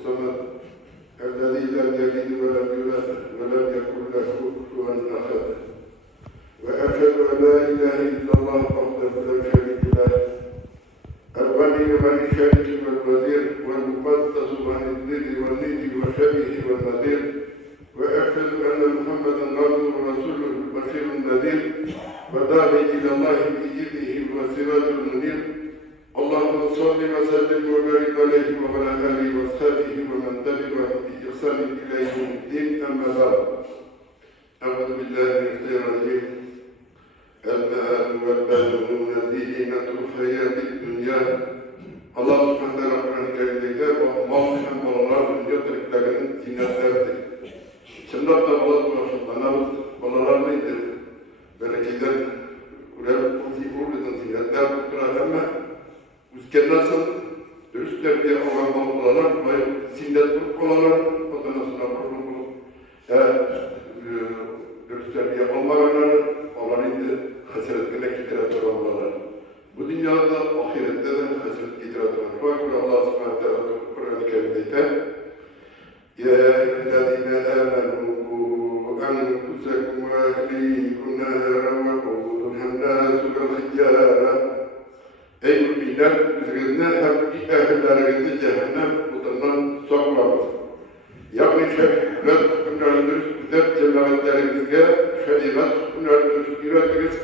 الصمد الذي لم يلد ولم يولد ولم يكن له كفوا أحد وأشهد أن لا إله إلا الله وحده لا شريك له الغني عن الشريك والوزير والمقدس عن الضد والند والشبيه والنذير وأشهد أن محمدا عبده ورسوله البشير النذير وداعي إلى الله بإذنه وسراج المنير اللهم صل وسلم وبارك عليه وعلى آله وصحبه ومن تبعهم بإحسان إلى يوم الدين أما بعد أعوذ بالله من الشيطان الرجيم المال والبنون زينة الحياة الدنيا Allah subhanahu wa ta'ala kerimde mal hem balalar götürdüklerinin zinetlerdir. Şimdi hatta balalar neydi? Berekiden urep kursi kurduğun zinetler tutturan ama üskenlersen dürüst terbiye alan balalar zinnet kurup kolalar ondan sonra kuruluk dürüst terbiye olmayanlar onlar indi haseretine getiren balalar. Bu dünyada ahirette de hasret getiren Allah subhanahu wa ta'ala Kur'an-ı Kerim'de Ya eyyühellezine amenu enfusekum ve ehlikum nâra ve kuduhâ nâsu vel hicâra Ey müminler, üzerine hem ehlilerinizi cehennem kutundan sokmamız. Yani şeriat hükümlerinizi üstüne cemaatlerimizge şeriat hükümlerinizi üretiriz.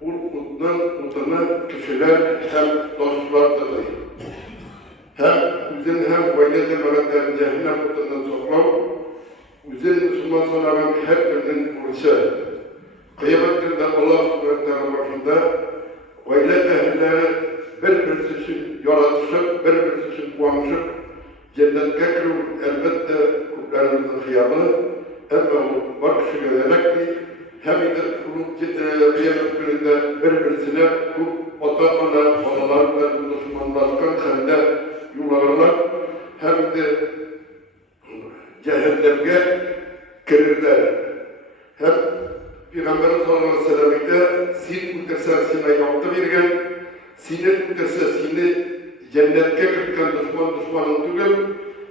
Bundan kişiler hem dostlardır. Hem bizim hem aile cemaatlerin cehennem kutundan sokmam, bizim Müslüman sanarın her birinin kuruşu. Kıyamet günde Allah subhanahu wa ta'ala başında aile ehlileri birbirisi için yaratışıp, birbirisi için kuanışıp, cennetke kırıp elbette kullarımızın hıyabı, ama o bakışı gelenekli, hem de kıyamet gününde birbirisine bu ata-ana, balalar ve Müslümanlaşkan halde yuvarlar, hem de cehennemge girirler. Hem Peygamber sallallahu aleyhi ve sellem'de sin mütersesine yaptı birgen, sinin mütersesini cennetke kırkan düşmanın tügül,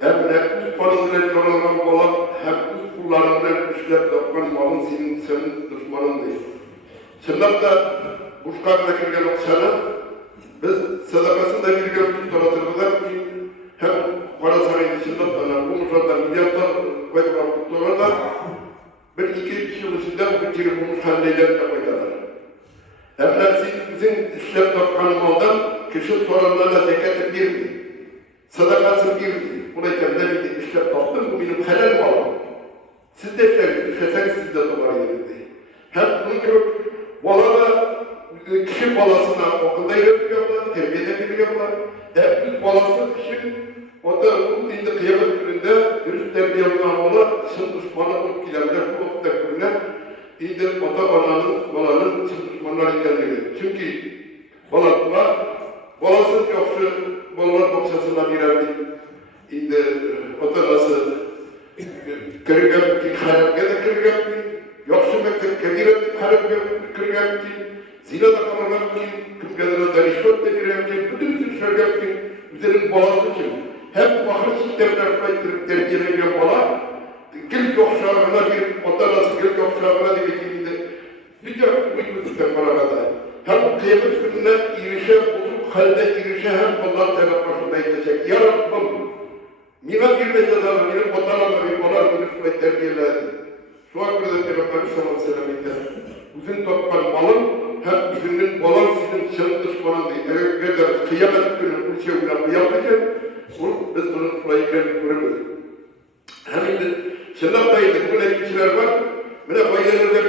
hem nefis parasıyla yoralan olan, hem kullarından işlep yapman malın senin düşmanın değil. Şimdi da Buşkar'da kirgen okşana, biz sadakasında kirgen tutarlatırdılar ki, hem Karasaray'ın içinde bu muşarda milyarlar koyulan tutarlar, bir iki yıl içinde bu bulmuş halleyle yapacaklar. Hem bizim işlep yapman maldan, kişi soranlarla zekatı bir mi? Sadakası bir mi? Buna kendine işlep yaptım, bu benim helal malım. Siz de işleseniz siz de dolayı yerinde. Hem bunu görüp, kişi balasına okulda yapıyorlar, terbiyede yapıyorlar. Hep biz balası kişi, o da indi kıyamet gününde dürüst terbiye olmalı, sın düşmanı olup giderler, bu vakitte gününe indi balanın sın düşmanları kendini. Çünkü balasın yoksa balalar boksasına girerdi. İndi otanası kırıgan ki harapke de kırıgan ki, yoksa mektep kebiret harapke kırıgan ki, zina da kırıgan ki, kırıgan da rişvet de kırıgan ki, bütün kırıgan ki, üzerin balası için, hep bakır sistemler kayıtırıp terbiyelengen bala, gül yokşağına bir otanası gül yokşağına demekinde, bir de bu sistem balagada. Hem kıyamet gününe irişe, bozuk halde irişe hem Allah Teala başında gidecek. Ya Rabbim, Mina bir mecazarı, benim otalarla bir olar bir terbiyelerdi. Şu an burada Peygamber sallallahu aleyhi ve sellem'de uzun topkan malın, hem üzünün olan sizin şanı düşmanın değil. Eğer kıyamet günü bu çevre yapacak, biz bunun layıklarını görürüz. Hem de şınavdaydı, böyle kişiler var, böyle bayılırlar,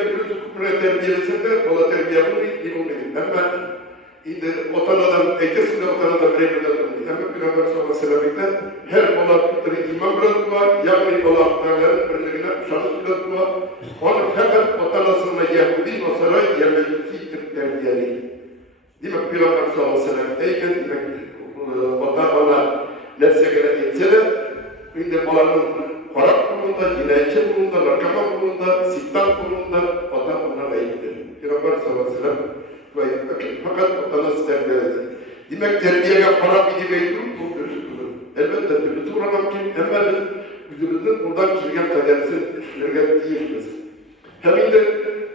böyle terbiyelesinler, ola terbiye bulmayın. Ama otanadan, eykesinde otanadan bireylerden durmayın. Hem Peygamber sallallahu aleyhi ve sellem'de her ola bir imam bıraktılar, yani ola aktarların birliğine şahıs bıraktılar. Onu fakat otanasında Yahudi, Nasara, Yemeci terbiyeli. Demek Peygamber sallallahu aleyhi ve sellem'deyken, demek otana nefse göre etse de, şimdi olanın Korak bulunda, cinayetçi bulunda, rakama bulunda, siktan bulunda, otan ona ayıptır. Peygamber sallallahu aleyhi ve sellem fakat otanası terbiyeli. Demek terbiyeye para bir gibi bu dürüst olur. elbette türlüsü buradan ki ama biz yüzümüzün buradan kirgen kaderisi işlerge değişmez. Hem de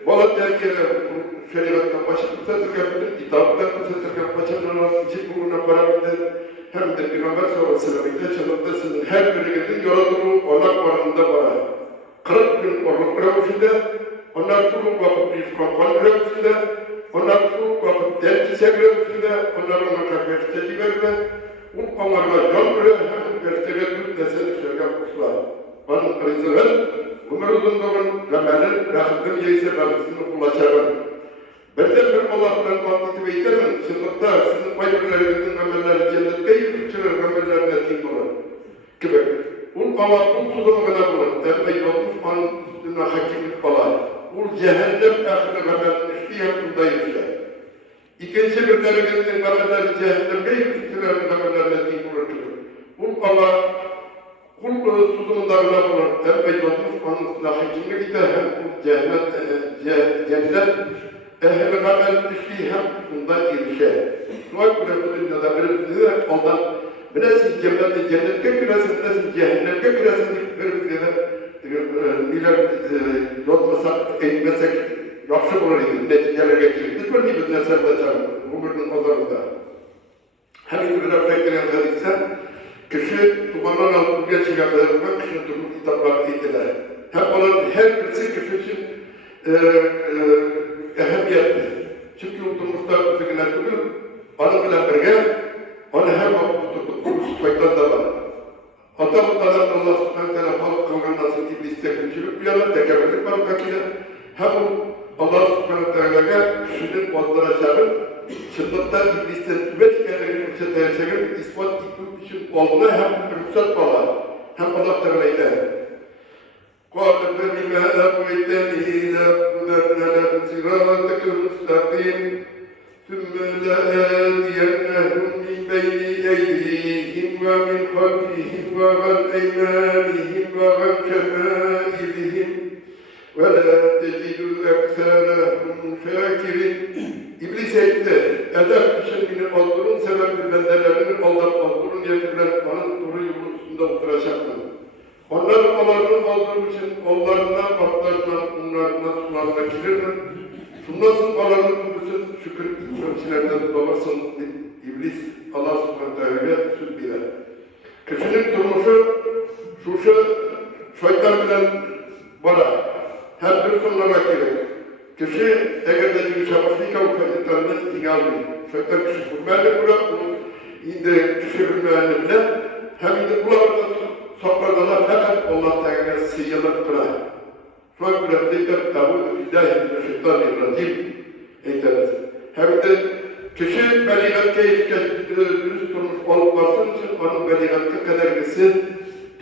bana derkeler şeriattan başa tutarken kitabından tutarken başarılan için bugüne parabildi. Hem de Peygamber sallallahu aleyhi ve sellem'de çalıpta sizin her birinin yaratılı olak varlığında var. 40 gün orluk bırakışında, onlar şu vakit bir kapan bırakışında, onlar şu vakit derkise bırakışında, onlar ona kakveşteki verme, onlarla can bırak, hem vertege tut deseni şerge kuşlar. Onun krizılar, Ömer uzunluğun gamelin, rakıdın yeyse rakısını ulaşarlar. Birden bir Allah'tan vaktiti beytemin, şınlıkta sizin payırlarınızın gamelleri cennetke yürütçüler gamellerine tin olur. Kibek. Ama bu tuzumu kadar olur. Derbe yolmuş anın üstüne hakimlik bala. Bu cehennem ehli gamelin işleyen bundaymışlar. İkinci bir derginin gamelleri cehennemge yürütçüler gamellerine tin olur. Bu ama kul tuzumunlarına olur. Derbe yolmuş anın üstüne hakimlik ite hem bu cennet ehli gamelin işleyen bundan girişe. Şuay kule bu dünyada bir de ondan Bilesiz cennetke giresin, bilesiz cehennemke giresin deyip neler yolmasak, eğitmesek yakşı bulur idi, neticeler geçirir. Biz böyle bir nesel açalım, umurun ozarında. Hem bir reflektörün dedikse, kişi tumandan alıp gerçeğe kadar kişinin tutup kitaplar eğitiler. Hem onların her birisi kişi için ehemmiyetli. Çünkü unutulmuşlar fikirler gibi, onu bilen birge, onu her vakit tutup şeytan da var. Hatta Allah subhanahu halk kılgan nasıl ibliste küçülük bir yana tekabürlük var kakine. Hem Allah subhanahu teala'ya kişinin bozdulaşarın, çıtlıkta ibliste tübet kendini kürçeteye çevirip ispat etmek için olduğuna hem rüksat bağlar. Hem Allah teala'yla. قال فبما أغويتني لأقعدن لهم صراطك المستقيم ثم لآتينهم من بين أيديهم ومن خلفهم وعن أيمانهم وعن شمائلهم ولا تجد أكثرهم شاكرين. İblis etti. Edep düşündüğünü aldırın, sebepli bendelerini aldırın, yetirler, onun doğru yolun üstünde oturacaktır. Onların olanını aldırın için, onlarından, patlarından, onlarından, sularına girirler. Şundasın olanını bulursun, şükür ölçülerden dolasın, İblis, Allah subhanahu teala'ya söz bilir. Kişinin durmuşu, şu şeytan bilen bana, her bir sunlamak gerek. Kişi, eğer de bir şabasıyla o şeytanın inanmıyor. Şeytan kişi kurmayla bırak, indi kişi bilmeyenle bile, hem indi bularında soklardalar, fakat Allah Teala sıyılıp kırar. Şu an bıraktıklar, tabu-u Bismillahirrahmanirrahim eyteriz. Hem de kişi beligatke dürüst durmuş olup varsın için onun beligatke kadergisi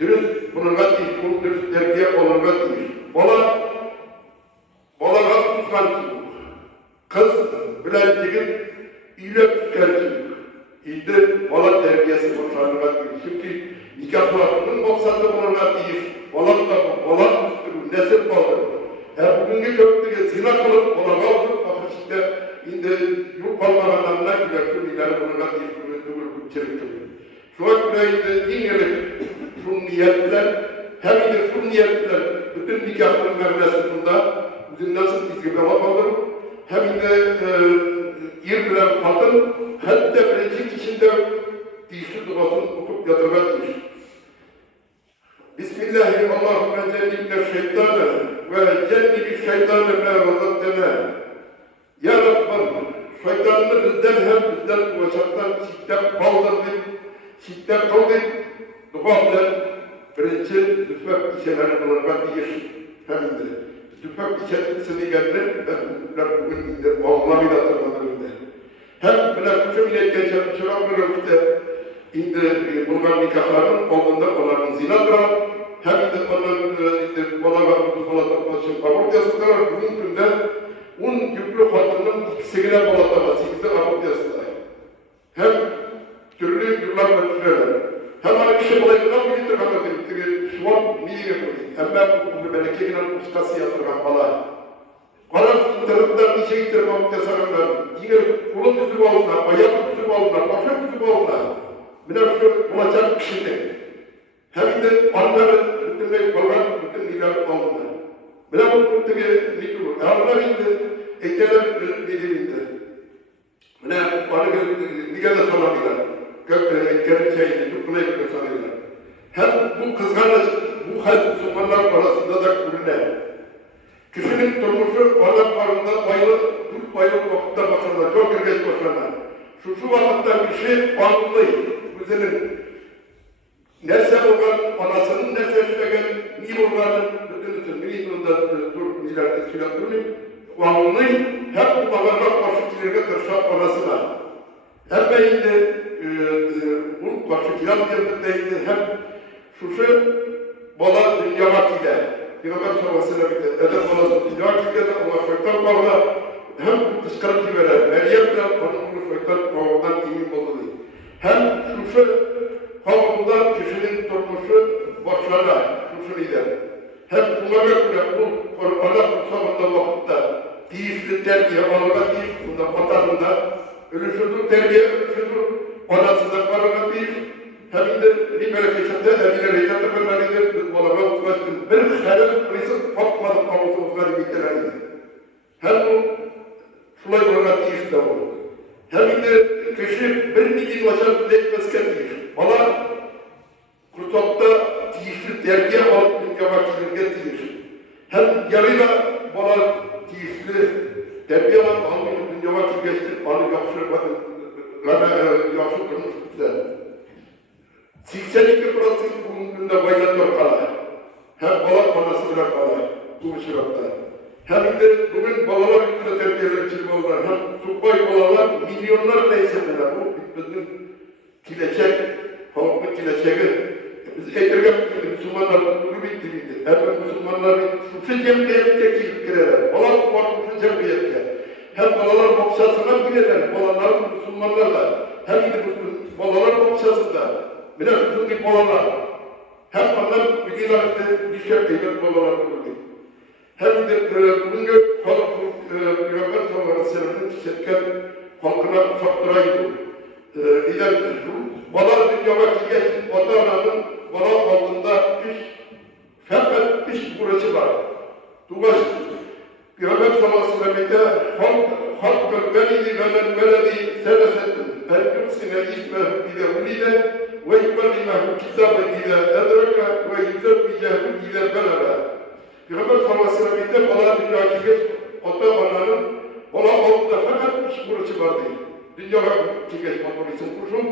dürüst bulunmak değil, bunu dürüst dergiye olunmak değil. Bolagat uzman kız bilen ile tükercim. İlde bola derbiyesi kurtarmak değil. Çünkü nikah vakfının maksadı bulunmak değil. Bolat nesil kaldı. Bugünkü köprüde zina kılıp bola kaldı. Bakışta indi yurt kalmaganlarına gidersin. İleri bulunmak değil. Şu an burayı dinleyelim. Şu niyetler, hem de şu niyetler bütün nikahların mevlasında bizim nasıl izgide olmalıdır. Hem de bilen kadın hatta birinci kişinde dişi duasını okup yatırmaktır. Bismillahirrahmanirrahim. Cennibne şeytanı ve cennibi şeytanı ve razakdene. Ya Rabbim, şeytanını bizden ulaşaktan şiddet kaldırdık, şiddet kaldık. Duvarlar birinci züfek işeleri bulunmak değil. Hem de züfek işetisini gelir ve bugün de Allah'ı da hatırlanır. Hem bırakıcı milliyet geçen çırakları işte indi bulgan nikahların olduğunda onların zinadılar. Hem de onların işte bolagatlı için abort yasıklar. Bugün günde 10 yüklü kadının ikisine bolatlama, 8'de abort yasıklar. Hem türlü yıllarla türeler. Hem ana bir şey olayından bu gitti kadar şu an niye yapıyor? Ama bu belki ustası yatırgan bala. Karar tarafından işe getirmek tesadüfen. Yine kulun yüzü bağlılar, ayak yüzü bağlılar, başak yüzü bağlılar. Buna şu olacak kişinin hem de onların bütünlüğü olan bütün iler olmalı. Buna bu bütünlüğü niçin? Onlar indi, ekler bildiğinde. Buna onu diğer sorabilir. Gökleri şeyini, tutmayı sanıyorlar. Hem bu kızgınlık, bu hal Müslümanlar arasında da kurulur. Kişinin durmuşu Allah barında bayılı vakitte başında, çok ilginç başında. Şu vakitte kişi bağımlı, güzelin. Neyse olan, anasının neyse işlegen, niye olanın, bütün niye dur, ileride sürekli, bağımlı, hep bu babalar karşıkilerine karşı anasına. Hem de indi, bu karşıkiler yerindeydi, hem şu bala dünya vaktiyle, Peygamber sallallahu aleyhi ve sellem edep olası dünya vaktiyle ona faydalı bağla, hem kıskanıcı veren, Meryem'le onun faydalı bağından emin olmalı. Hem şu kavramda kişinin durmuşu başlarına, şu lider. Hem bunlara göre bu Kur'an'a kutsamadığı vakitte değişli terbiye alana değil, bunda vatanında ölüşüdür, terbiye ölüşüdür, anasında karına değil, hem de bir bereketinde, hem de reytende bölmeliydi, biz balama utmaştın. Bir helal krizim patmadık kavusumuzları bitirelim. Hem bu şulay olarak değişti olur. Hem de kişi bir milyon başarı etmezken değil. Bana kursakta değişli terbiye alıp dünya vaktilerine değişti. Hem yarıyla bana değişli terbiye alıp almayı dünya vaktilerine geçti. Bana yakşı kırmış güzel. 82% bugünde bayılıyor kalay. Hem balık manası bile kalay. Bu şirapta. Hem de bugün balalar üstüne terbiyeler çıkmalılar. Hem subay balalar milyonlar neyse bile bu bizim kilecek, halkın kileceği. Biz edirgem Müslümanların bunu bittiriydi. Hem Müslümanların suçu cemiyette kilip girer. Balık var suçu cemiyette. Hem balalar boksasına girer. Balalar Müslümanlarla. Hem de balalar boksasında. Biraz uzun bir balalar. Hem onlar bilgilerinde bir şey değil, balalar kuruldu. Hem de bugün halk Peygamber sallallahu aleyhi ve sellem'in şirket halkına faktöraydı. İler bala dünya vakti geçsin, Adana'nın bala altında fakat iş burası var. Duvaş Peygamber sallallahu aleyhi ve sellem'de halk velidi veledi senesetin en yuksine ismehu ile ulide ve yukallimehu kitabı ile edreka ve yüzebbicehu ile belere. Peygamber sallallahu aleyhi ve sellem'de bala dünya geçsin, Adana'nın bala altında fakat iş burası var değil. Dünya vakti geçsin, polisin kuşum.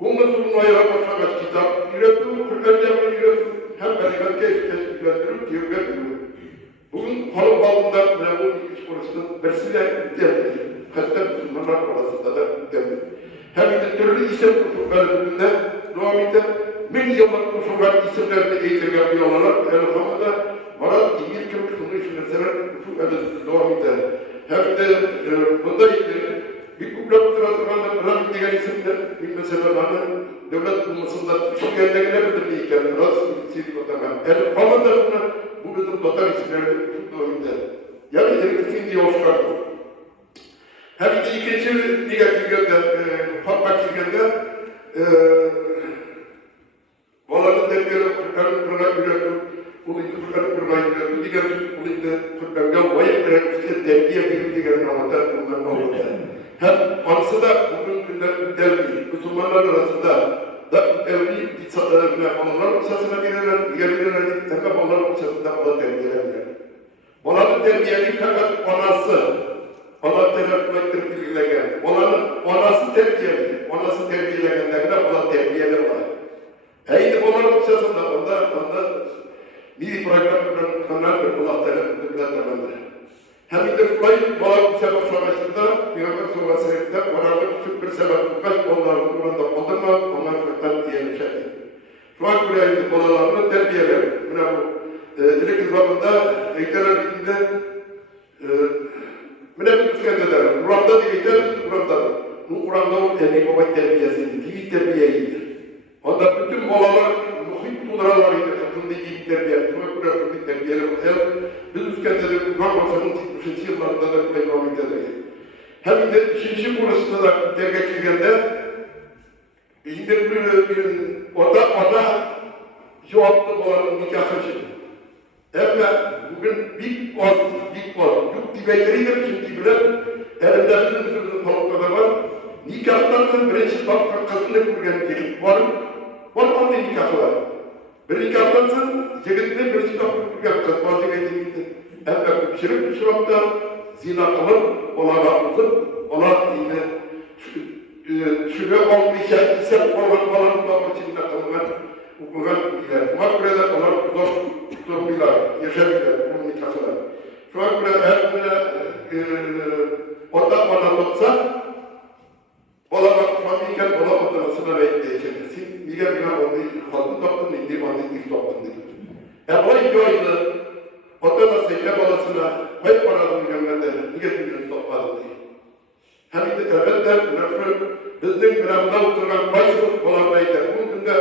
Bunun sunmaya başlamak kitap, üretim, Kur'an'ı üretim, hem beraber üretim, üretim. Bugün halk bağında bu iş konusunda bersiyle devlet, hatta Müslümanlar arasında da devlet. Hem de türlü isim bölümünde, devamında milyonlar kusurlar isimlerini eğitim yapıyorlar. Elhamdülillah, Marat İngiliz gibi şunu işine sever, devamında. Hem de bundaydı. Bir kubla sırasında Ram diğer isimler, bir mesela bana devlet bulmasında şirketlerine bildirmeyken, Ras İlçesi Batamam. Elhamdülillah da bu bizim Batar isimleri tuttuğunda. Yani herkesin diye hoş kaldı. Hem de ikinci diğer ilginde, Fatma ilginde, Valanın dergileri Kur'an'ı üretim, Kur'an'ı üretim, diğer Kur'an'ı vayıp üretim, dergiye bir diğer namada kullanmalıdır. Hem arası da bugün günler dergi, Müslümanlar arasında da dergi onların uçasına gelirler, hem onların uçasında ona dergilerler. Onların dergileri fakat anası, ona terapiyettir bilgileyen, onların anası terbiyelenenlerine ona terbiyeler var. Eydi onların uçasında, onda bir programın kanal ve kulaklarına hem de Fulay Bağlı Sebep Savaşı'nda Peygamber sallallahu aleyhi ve sellem'de vararlı küçük bir sebep kaç onların kuranda kaldırmak, onlar fırtan diyemişlerdi. Şu an buraya balalarını terbiyeler. Buna bu ilik zamanda eklerler bittiğinde münebbit kendileri. Kur'an'da değildir, Kur'an'dadır. Bu Kur'an'da o baba terbiyesiydi, dini terbiyeydi. Onda bütün balalar muhit tudralarıydı, katıldığı gibi terbiye. Kur'an'da terbiyeler var. Biz üskendeleri Kur'an Masa'nın 70. yıllarında da devam edelim. Hem de ikinci kurusunda da terk edildiğinde indi oda cevaplı olanın nikahı için. Ama bugün bir kol, yük dibeyleri çünkü bilen elimde bizim halkada var. Nikahtan sonra birinci bakmak kızını kurgan gelip var. Var onda nikahı var. Bir nikahtan sonra yigitni birinci bakmak kurgan kız bazı geldiğinde. Ama şirip şurapta zina kılıp, ona bakılıp, ona yine şüphe olmayacak, ise olan bakmak için de kılmak. Hukukat iler. Şuna göre de onlar zorluyorlar, yaşamıyorlar bu nikahlar. Şuna göre her böyle ortak olan olsa, olarak familyen olamadığını sınav ekleyeceksin. Migen onu halkı toptan indi, onu indi toptan indi. Olay yoydu, orada da seçme balasına, hayır paranın gömmede, niye bilin topladı diye. Hem de elbette, bizim birazdan oturan başvuru olanlaydı. Bu günde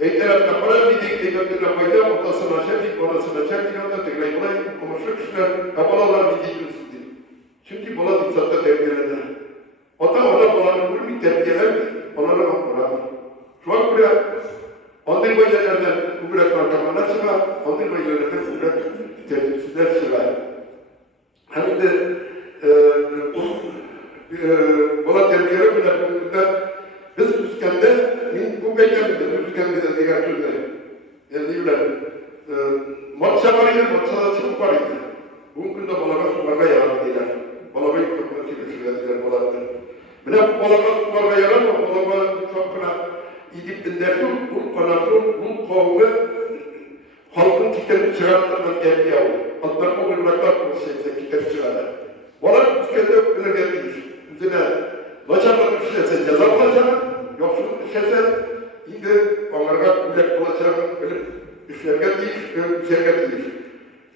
eğitimde para bir dikte götürüne koydu, ortasına şefik, orasına çektik, onda tıklayı kolay, konuşuk kişiler, kapalalar bir dikilsin diye. Çünkü bola diksatta terbiyelerine. O da ona bolanın bir terbiyeler mi? Onlara bak bolanır. Şu an buraya, ondan böylelerden bu bırak markamanlar çıkar, ondan böylelerden bu bırak terbiyeler çıkar. Hem de bola terbiyeler bile biz üskende, bu beklemde, üskende de diğer türlü. Yani diyorlar, matça var idi, matçada çıkıp var idi. Bugün de bolaga sularga yarar diyorlar. Bolaga yıkıp çekilişler bolaga. Bile bolaga sularga yarar mı? Bolaga çok kına idip dinlersin, bu kanatın, bu kovga halkın kitabı çıkartlarından terbiye olur. Hatta o gırnaklar konuşuysa kitabı çıkarlar. Bolaga üskende bilirgen değil. Üzerine maçamak düşerse ceza olacak, yoksulluk düşerse indi onlarga bilek olacak, bilip işlerge değil, işlerge değil.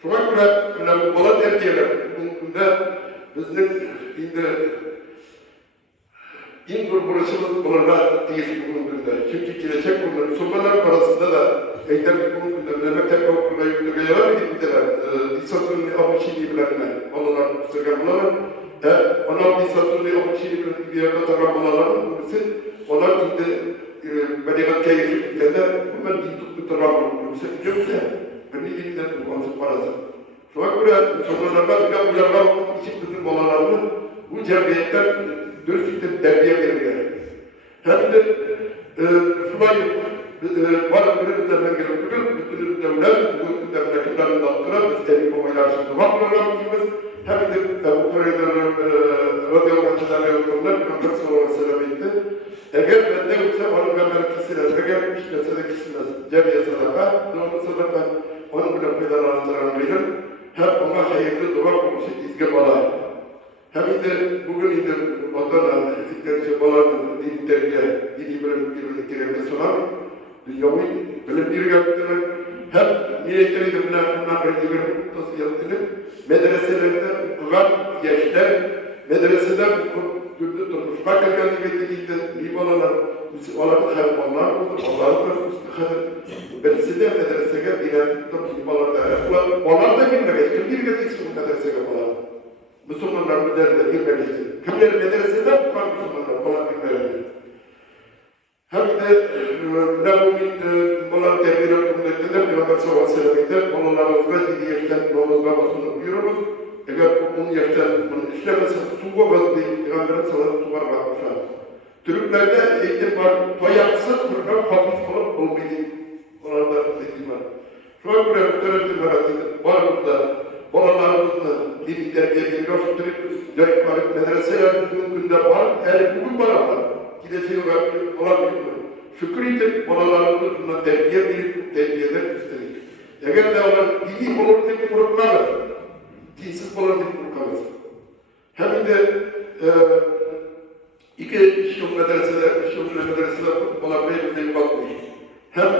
Şuna göre bu bola terbiyeler, bugün bizim indi durburuşumuz olarak değil bugün de. Çünkü gelecek bunlar, Müslümanlar arasında da eğitimlik bugün de mektep okuluna yüklüyorlar mı gittiler? İsa'nın avuçini bilenler, onlarla sırgamalar. Ona bir satırlı avuçini bir yerde taramalar, onlar indi medeniyet keyifliklerinde bunlar indi taramalar. Yoksa beni dinler bu konsept parası. Şu an göre Müslümanlardan bir uyarlar için bütün bolalarını bu cemiyetten dürüstlükte terbiye verirler. Hem de şuna var birimizden gerektirir, bütün devlet, bu devletlerin daltıra, biz de bir komaylar şimdi var programımız, hem de bu konuda radyo kanalları yolunda bir anlatsı olarak söylemekte. Eğer bende yoksa onun kadar kişiler, eğer işlese de kişiler, cemiye sadaka, doğru sadaka, onun bile faydalandıran bilir, hem ona hayırlı dua konusu izge bağlar. Hem de bugün indi vatandaşlar, fikirlerce bağlarının dini terbiye, dini bölüm gerekli sorar, dünyavi bölüm bir yaptırır, hem niyetleri de bunlar bir noktası yaptırır, medreselerde okuyan gençler, medreseden durmuş, bakın geldiğinde mimarlar, onların hayvanlar olur, onların birisi de medreseye bilen mimarlarda yapılar, onlar da bilmemek, kim bir getirirsin medreseye bağlar. Müslümanlar üzerinde bilmemek için. Kimleri medresede okuyan Müslümanlar, onlar bilmemek. Hem de bunların terbiye hükümetinde Peygamber sallallahu aleyhi ve sellem'de onlarımızda yedi yaştan namazına basını buyururuz. Eğer onun yaştan bunu işlemezse tuğba bazı değil, Peygamber'in sallallahu aleyhi ve sellem bakmışlar. Türklerde eğitim var, toyaksız program hafız olup olmaydı. Onlarda eğitim var. Şu an buraya müterefim hareketi var burada. Bolalarımızda dini terbiye ediyor, Türk medreseler günde var, her bugün var. Gideceği olan bir şükür edip bolalarımızla terbiye edip terbiyeden üstelik. Eğer de onlar dini olurdaki kurumlar, dinsiz olurdaki kurumlar. Hem de iki şok medreseler bolalarına bir bakmıyor. Hem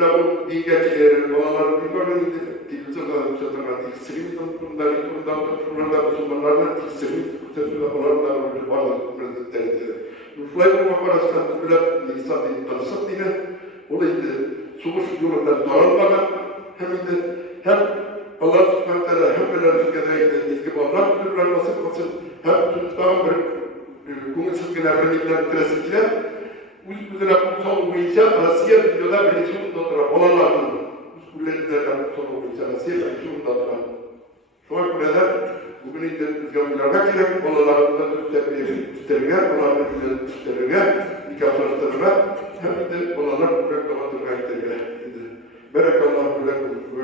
bu dingercilerin bolaları bilmiyorum, Dilsizlerden iksirin bunlar şunlardan Müslümanlarla iksirin onlardan varlık derdi. Şulayın makarasından böyle insan tanışıp yine olaydı. Suluş yolundan doğrulmadan hem Allah subhanahu wa ta'ala hem böyle rüzgarda izgi bağlar müdürler nasıl olsun hem tutan bir kumulsuz günlerden ikna bitiresinler Uzbekistan Kupası boyunca Asya dünyada birinci oldular. Olanlardan. Uzbekistan Kupası boyunca Asya birinci oldular. Şoňa görä bugün inde bizga gerek olanlardan üstlerine, olanlardan üstlerine, nikahlaştırma, hem de olanlar bırakmadır gayetlerine. Barakallahu lekum ve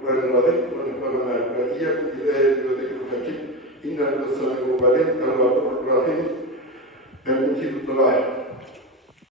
Kur'an-ı Azim ve nefa'na ve iyyakum bil ayati ve zikril hakim. İnnehu es-semi'u alim, el-Rahim, el-Mujibud-du'a.